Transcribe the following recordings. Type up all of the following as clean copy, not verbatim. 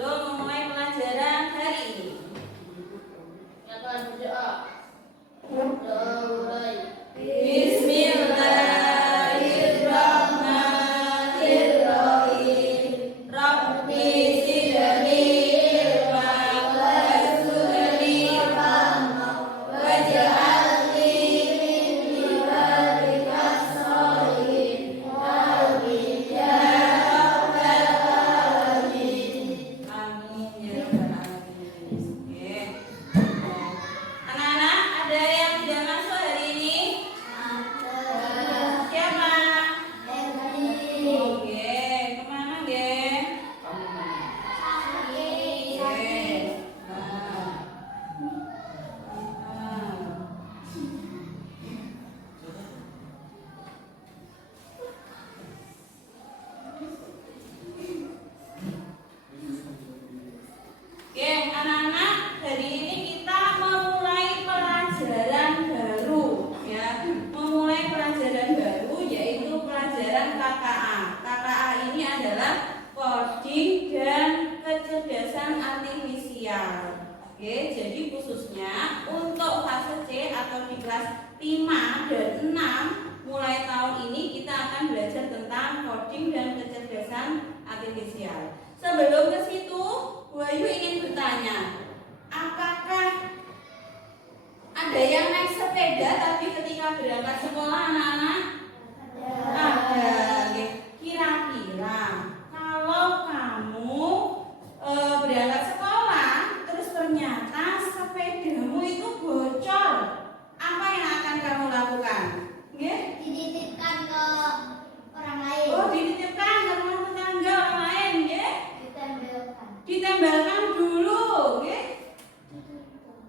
sebelum memulai pelajaran hari ini. Nyatakan berdoa. Doa mulai. Bismillahirrahmanirrahim. Rabbi zidni ilma warzuqni fahma waj'alni min ibadika sholihin. Amin ya rabbal alamin. Amin ya rabbal alamin. Oke. Anak-anak, ada yang tidak masuk hari ini? Siapa? Oke, kemana ge? Oke. Oke, anak-anak, hari ini kita memulai pelajaran baru, ya. Memulai pelajaran baru yaitu pelajaran KKA. KKA ini adalah coding dan kecerdasan artifisial. Oke, jadi khususnya untuk fase C atau di kelas 5 dan 6 mulai tahun ini kita akan belajar tentang coding dan kecerdasan artifisial. Sebelum ke situ, Bu Ayu ingin bertanya, apakah ada yang naik sepeda tadi ketika berangkat sekolah, anak-anak? Ada. Oke. Kira-kira kalau kamu berangkat sekolah, terus ternyata sepedamu itu bocor, apa yang akan kamu lakukan? Oke? Dititipkan ke orang lain. Oh, dititipkan ke teman tetangga orang lain, ya? Ditempelkan. Ditembelkan dulu, oke?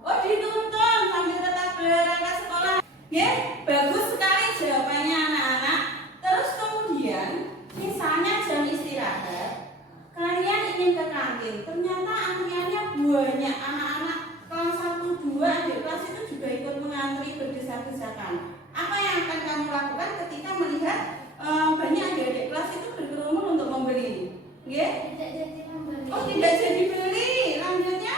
Oh, dituntun sambil tetap berangkat sekolah. Ya, bagus sekali jawabannya anak-anak. Terus kemudian, misalnya jam istirahat, kalian ingin ke kantin. Ternyata antriannya banyak, anak-anak kelas 1, 2 di kelas itu juga ikut mengantri berdesak-desakan. Apa yang akan kamu lakukan ketika melihat banyak adik-adik kelas itu berkerumun untuk membeli? Ya? Tidak jadi membeli. Oh, tidak jadi beli. Lanjutnya?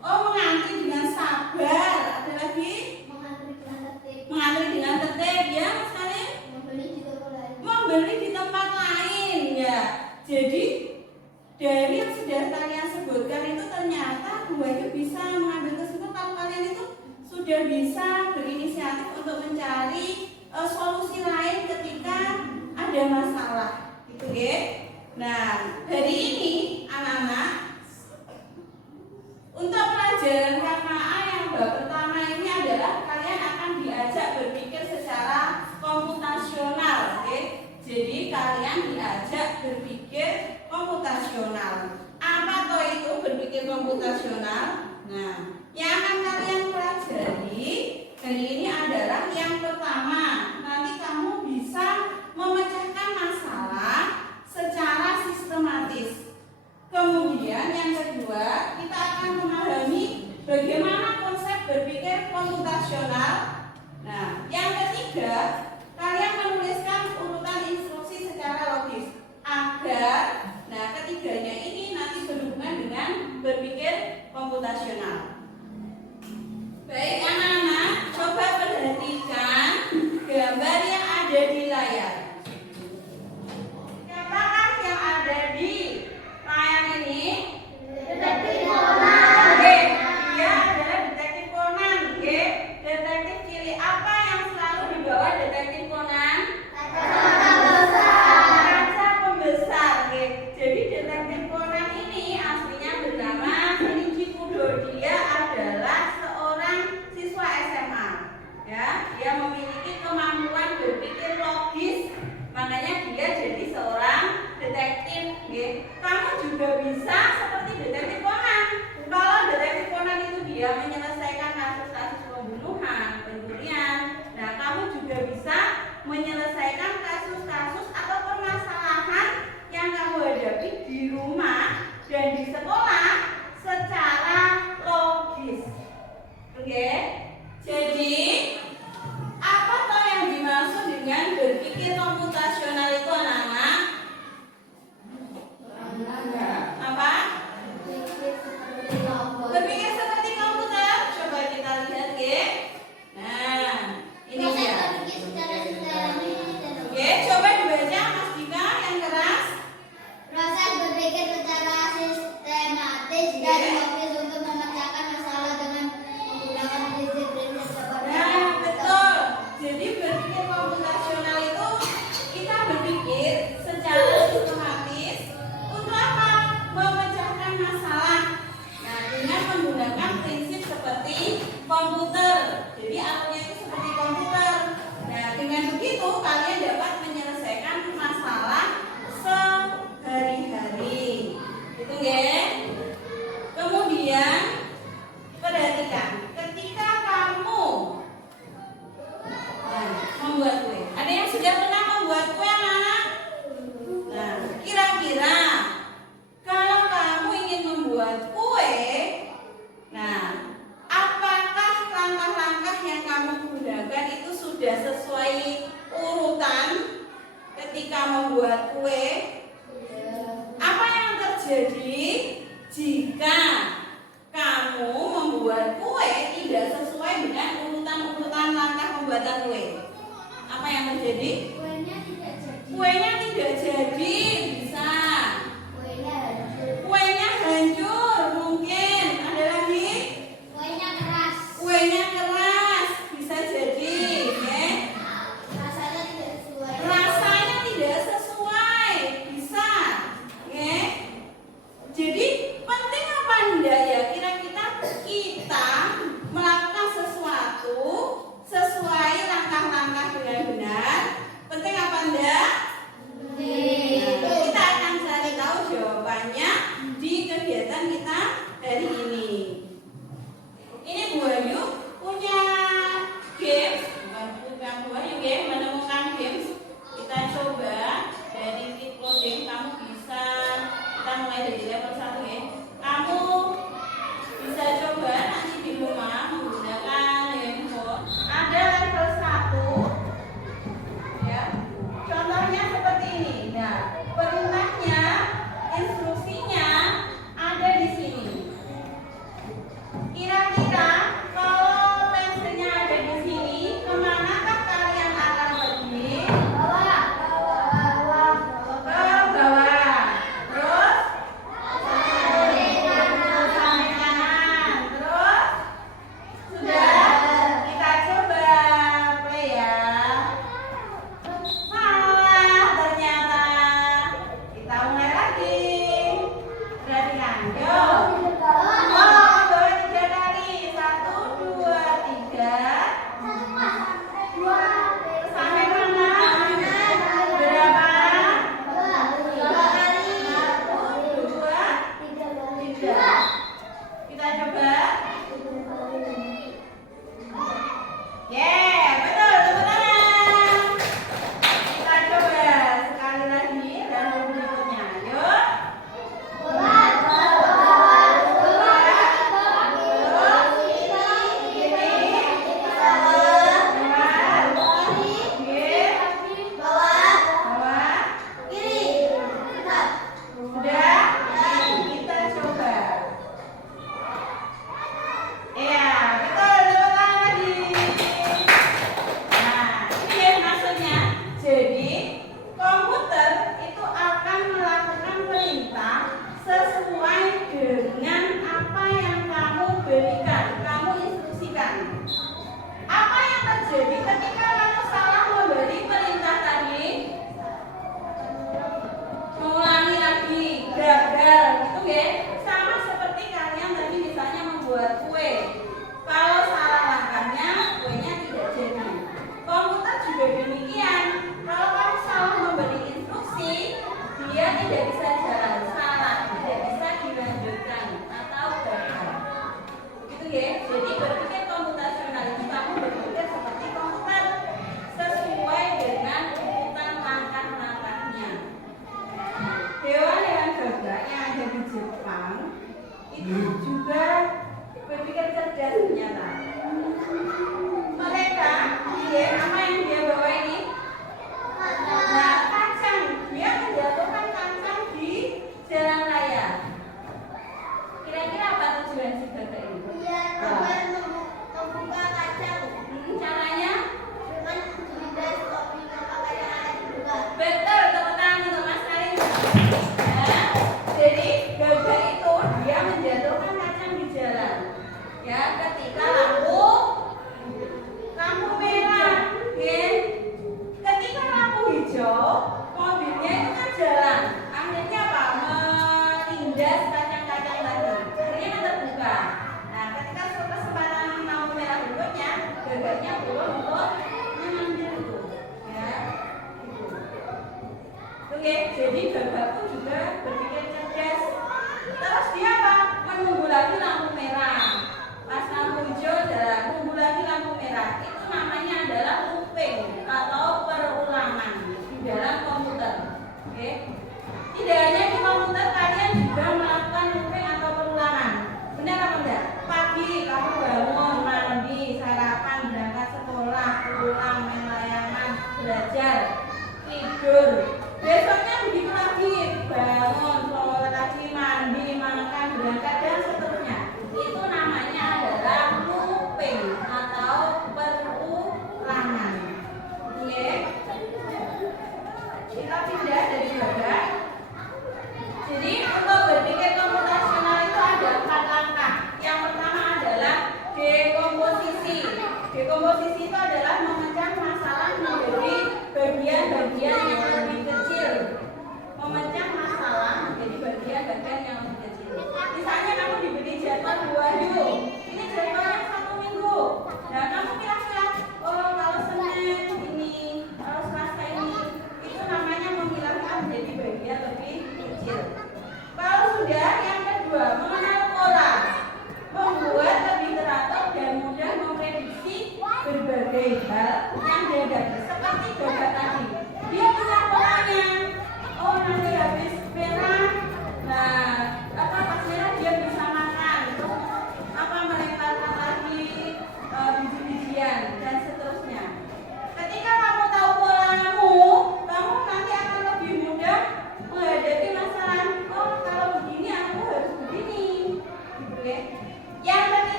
Oh, mengantri dengan sabar. Ada lagi? Mengantri dengan tertib. Mengantri dengan tertib, ya Mas Khalil? Membeli di toko lain. Membeli di tempat lain, ya. Jadi dari yang sudah kalian sebutkan itu ternyata Bu Ayu bisa mengambil kesimpulan kalau kalian itu sudah bisa berinisiatif untuk mencari solusi lain ketika ada masalah, gitu ya. Nah, hari ini anak-anak untuk pelajaran KKA yang bab pertama ini adalah kalian akan diajak berpikir secara komputasional, oke? Jadi kalian diajak berpikir komputasional. Apa toh itu berpikir komputasional? Nah, yang akan kalian pelajari hari ini adalah yang pertama, nanti kamu bisa memecahkan masalah secara sistematis. Kemudian yang kedua, kita akan memahami bagaimana konsep berpikir komputasional. Nah, yang ketiga, kalian menuliskan urutan instruksi secara logis agar, nah ketiganya ini nanti berhubungan dengan berpikir komputasional. Baik anak-anak, coba perhatikan gambar yang ada di layar. Siapakah yang ada di layar ini? Detektif Conan. Oke, dia adalah detektif Conan. Oke, detektif cilik. Apa yang selalu dibawa detektif Conan? Kaca pembesar. Oke, jadi detektif Conan ini aslinya bernama Shinichi Kudo. Dia adalah seorang siswa SMA. Ya, dia memiliki kemampuan berpikir logis. Makanya dia jadi seorang detektif. Oke, kamu juga bisa seperti detektif Conan. Kalau detektif Conan itu dia menyelesaikan kasus-kasus pembunuhan, pencurian. Nah, kamu juga bisa menyelesaikan kasus-kasus atau permasalahan yang kamu hadapi di rumah dan di sekolah secara logis. Oke? Jadi, apa toh yang dimaksud dengan berpikir komputasional itu anak-anak? Apa? menggunakan prinsip seperti komputer. Jadi alatnya itu seperti komputer. Nah, dengan begitu kalian dapat menyelesaikan masalah sehari-hari. Itu ya. Kemudian perhatikan, ketika kamu membuat kue. Ada yang sudah pernah membuat kue, anak-anak? Nah, kira-kira kalau kamu ingin membuat kue, nah, apakah langkah-langkah yang kamu gunakan itu sudah sesuai urutan ketika membuat kue? Apa yang terjadi jika kamu membuat kue tidak sesuai dengan urutan-urutan langkah pembuatan kue? Apa yang terjadi? Kuenya tidak jadi. Kuenya tidak jadi, bisa. Kuenya hancur. Kuenya hancur, mungkin. Ada lagi? Kuenya keras. Kuenya keras, bisa jadi. Ya. Rasanya tidak sesuai. Rasanya tidak sesuai, bisa. Ya. Jadi penting apa enggak ya? Kira-kira kita melakukan sesuatu sesuai langkah-langkah dengan benar. Penting apa enggak? Nah, kita akan cari tahu jawabannya di kegiatan kita hari ini. Ini Bu Ayu punya games, bukan punya Bu Ayu game, menemukan games. Kita coba dari keep coding, kamu bisa, kita mulai dari level 1 ya. Kamu bisa coba nanti di rumah menggunakan handphone. Ada level 1 ya. Contohnya seperti ini. Nah, perintahnya, instruksinya ada di sini. Kira-kira kalau pensilnya ada di sini, kemanakah kalian akan pergi? Bawah. Bawah. Ke bawah. Terus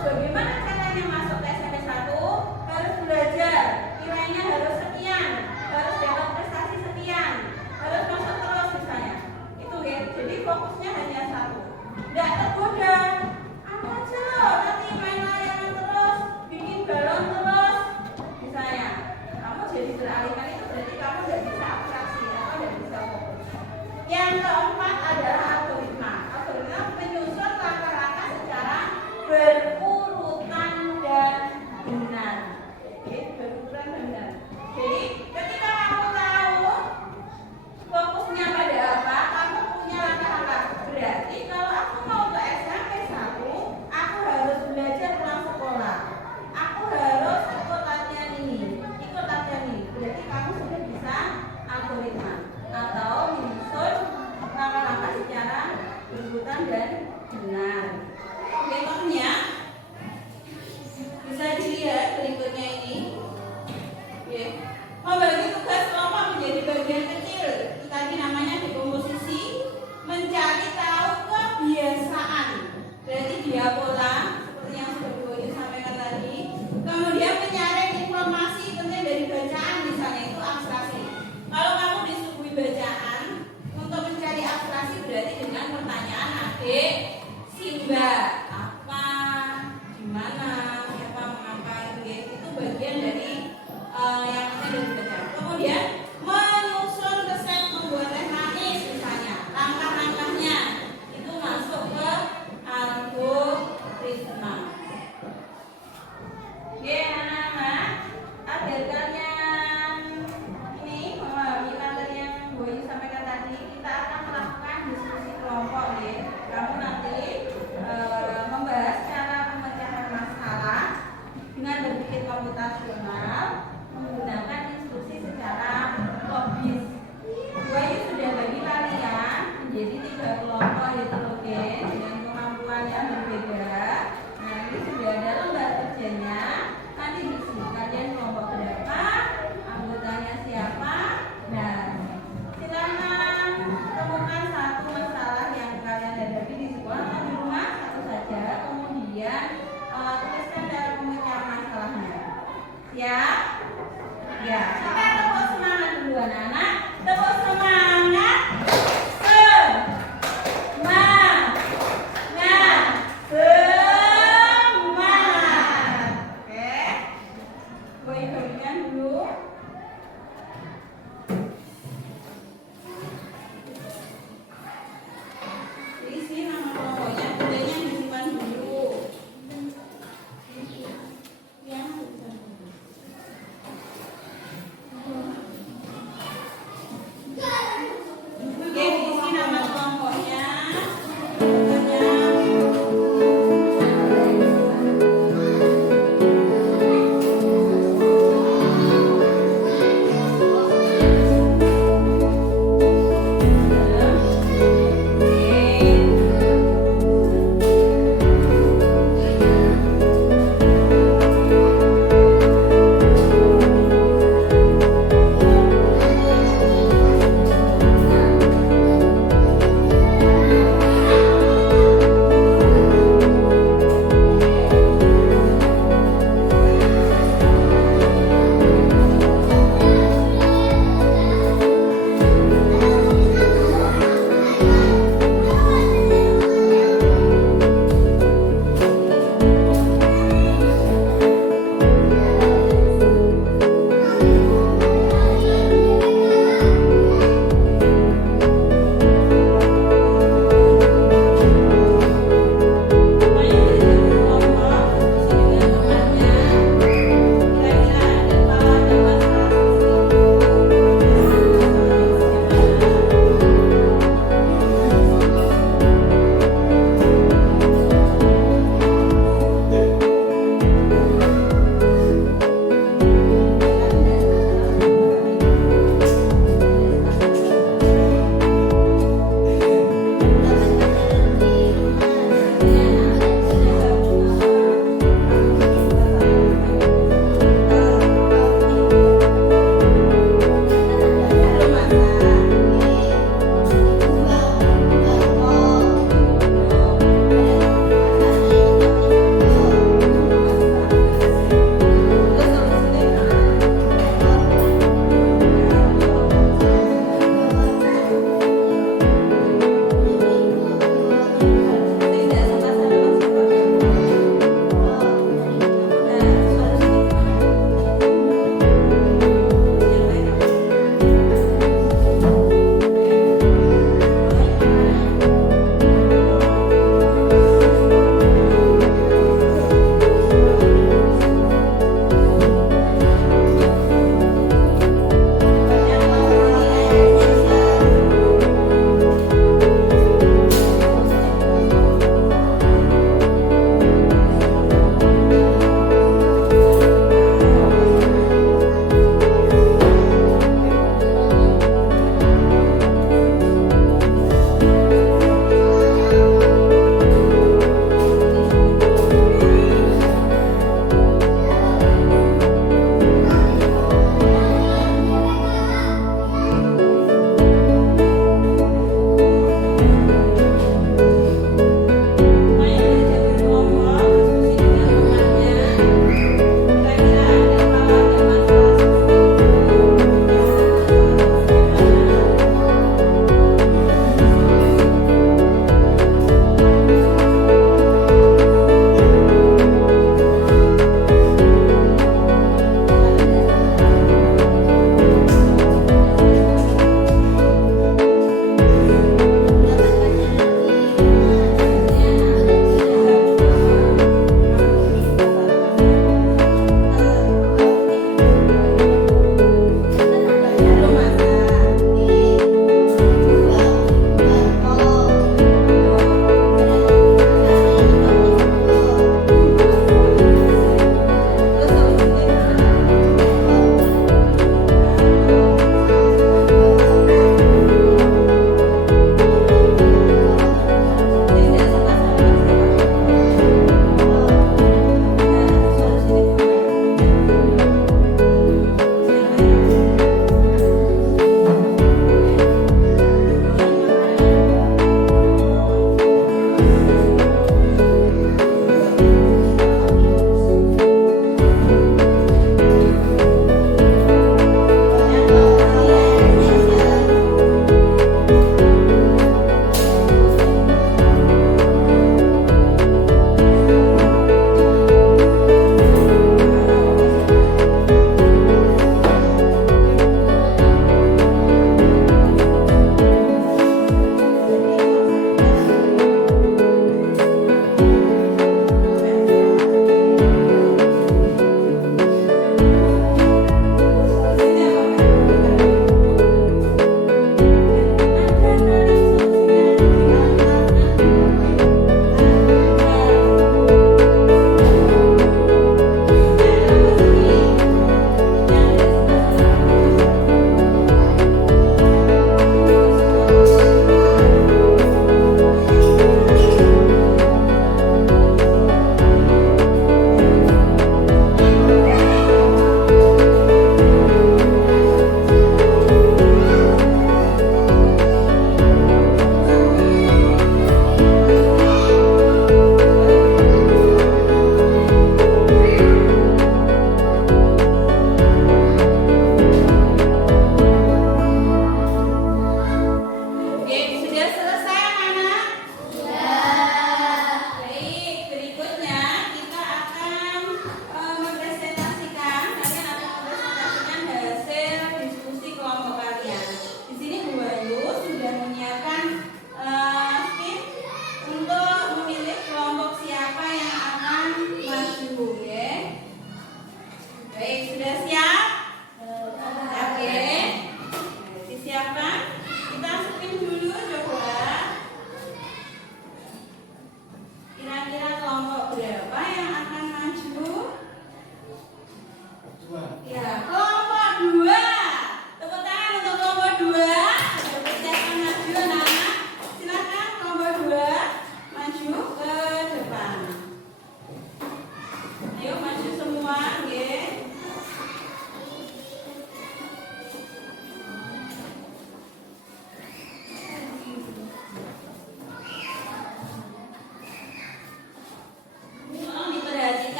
bagaimana caranya masuk ke SMP 1? Harus belajar, nilainya harus sekian, harus dapat prestasi sekian, harus masuk terus misalnya. Itu ya. Jadi fokusnya hanya satu. Tidak tergoda. Apa aja loh, nanti main layangan terus, bikin balon terus. Misalnya, kamu jadi teralihkan itu berarti kamu tidak bisa abstraksi atau tidak bisa fokus. Yang keempat adalah algoritma. Algoritma menyusun langkah-langkah secara berurutan dan benar. Oke, berurutan dan benar. Jadi ketika kamu tahu fokusnya pada apa, kamu punya langkah-langkah. Berarti kalau aku mau ke SMP 1, aku harus belajar pulang sekolah. Aku harus ikut latihan ini, ikut latihan ini. Berarti kamu sudah bisa algoritma atau menyusun langkah-langkah secara berurutan dan benar. Contohnya bisa dilihat berikutnya ini. Oke. Membagi tugas kelompok menjadi bagian kecil. Itu tadi namanya dekomposisi. Mencari tahu kebiasaan. Berarti dia pola seperti yang sudah Bu Ayu sampaikan tadi. Kemudian menyaring informasi penting dari bacaan, misalnya itu abstraksi. Kalau kamu disuguhi bacaan untuk mencari abstraksi berarti dengan pertanyaan adik Simba apa, gimana, siapa, mengapa itu bagian dari yang penting dari bacaan. Kemudian menyusun resep membuat teh manis misalnya, langkah-langkahnya itu masuk ke algoritma. Oke anak-anak, agar kalian ini memahami materi yang Bu Ayu sampaikan tadi, kita akan melakukan diskusi kelompok ya. Kamu nanti membahas cara pemecahan masalah dengan berpikir komputasional menggunakan instruksi secara logis. Bu Ayu sudah bagi kalian menjadi 3 kelompok heterogen dengan kemampuan yang berbeda. Nah ini sudah ada lembar kerjanya. Nanti diisi kalian kelompok berapa, anggotanya siapa. Nah silakan temukan satu masalah yang kalian hadapi di sekolah atau di rumah, satu saja. Kemudian tuliskan cara pemecahan masalahnya. Siap? Ya, kita tepuk semangat dulu anak-anak. Tepuk semangat. Semangat. Semangat. Oke. Boleh bagian dulu. Isi nama kelompoknya, bedanya disimpan dulu. Yang disimpan dulu.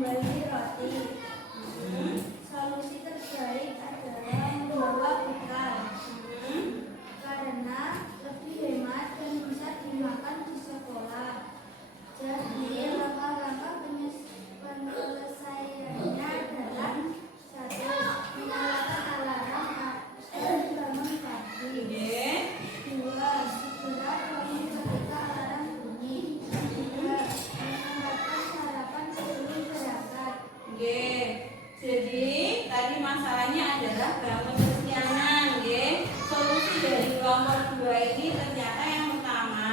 membeli roti. Hmm. Solusi terbaik adalah membawa bekal karena lebih hemat dan bisa dimakan di sekolah. Jadi langkah-langkah penyelesaiannya adalah: 1. Menyalakan alarm dan bangun pagi. Oke. 2. Segera bangun ketika alarm bunyi. 3. Menyempatkan sarapan sebelum berangkat. Oke. Jadi tadi masalahnya adalah bangun kesiangan, oke. Solusi dari kelompok 2 ini ternyata yang pertama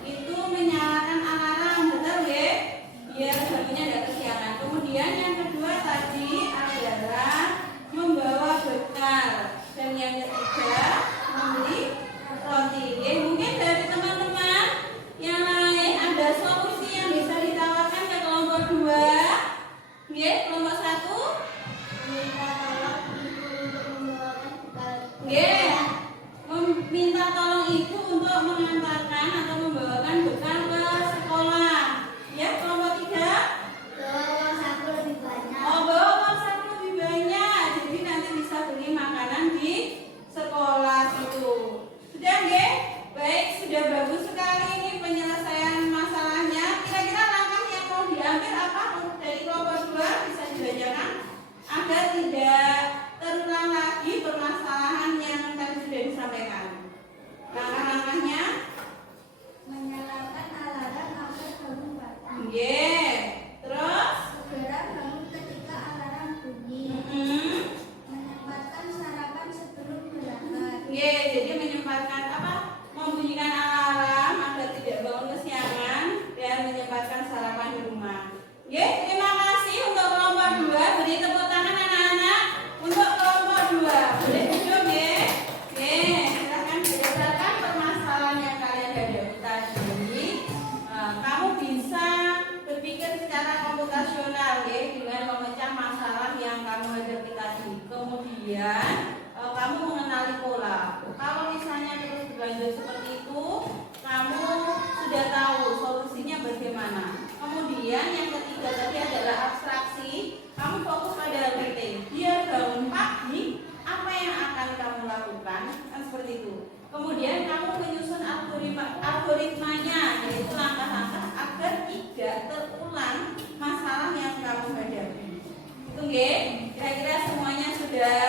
itu menyalakan alarm, betul ya? Biar bangunnya tidak kesiangan. Kemudian yang kedua tadi adalah membawa bekal, dan yang ketiga membeli roti. Oke, mungkin dari teman-teman yang lain ada solusi yang bisa ditawarkan ke kelompok 2. Oke, kelompok 1. Minta tolong ibu untuk membawakan bekal. Oke, meminta tolong ibu untuk mengantarkan atau membawakan bekal ke sekolah. Ya, kelompok 3. Bawa uang saku lebih banyak. Oh, bawa uang saku lebih banyak. Jadi nanti bisa beli makanan di sekolah itu. Sudah, nggih? Baik, sudah bagus sekali ini penyelesaian masalahnya. Kira-kira langkah yang mau diambil apa dari kelompok 2 bisa dibacakan agar tidak terulang lagi permasalahan yang tadi sudah disampaikan. Langkah-langkahnya, Menyalakan alarm agar bangun pagi. nggih. Terus, Segera bangun ketika alarm bunyi. Menyempatkan sarapan sebelum berangkat. nggih. Jadi menyempatkan apa? Membunyikan alarm agar tidak bangun kesiangan dan menyempatkan sarapan di rumah. Nggih, terima kasih untuk kelompok 2. Beri tepuk tangan anak-anak untuk kelompok 2. Boleh duduk nggih? Nggih, silakan berdasarkan permasalahan yang kalian hadapi tadi. Kamu bisa berpikir secara komputasional nggih dengan memecah masalah yang kamu hadapi tadi. Kemudian kamu mengenali pola. Kalau misalnya terus berlanjut seperti itu, kamu sudah tahu solusinya bagaimana. Kemudian yang ketiga tadi adalah abstraksi. Kamu fokus pada hal penting. Biar bangun pagi, apa yang akan kamu lakukan? Kan seperti itu. Kemudian kamu menyusun algoritmanya, yaitu langkah-langkah agar tidak terulang masalah yang kamu hadapi. Itu nggih? Kira-kira semuanya sudah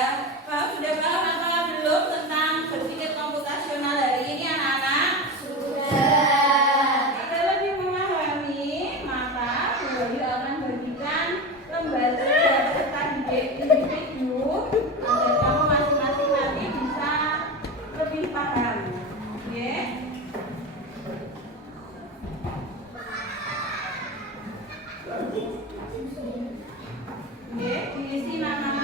paham atau belum tentang berpikir komputasional hari ini anak-anak? Sudah. Jika lebih memahami, maka kembali akan bagikan lembar data di individu agar kamu masing-masing nanti bisa lebih paham. Oke? Oke, diisi nama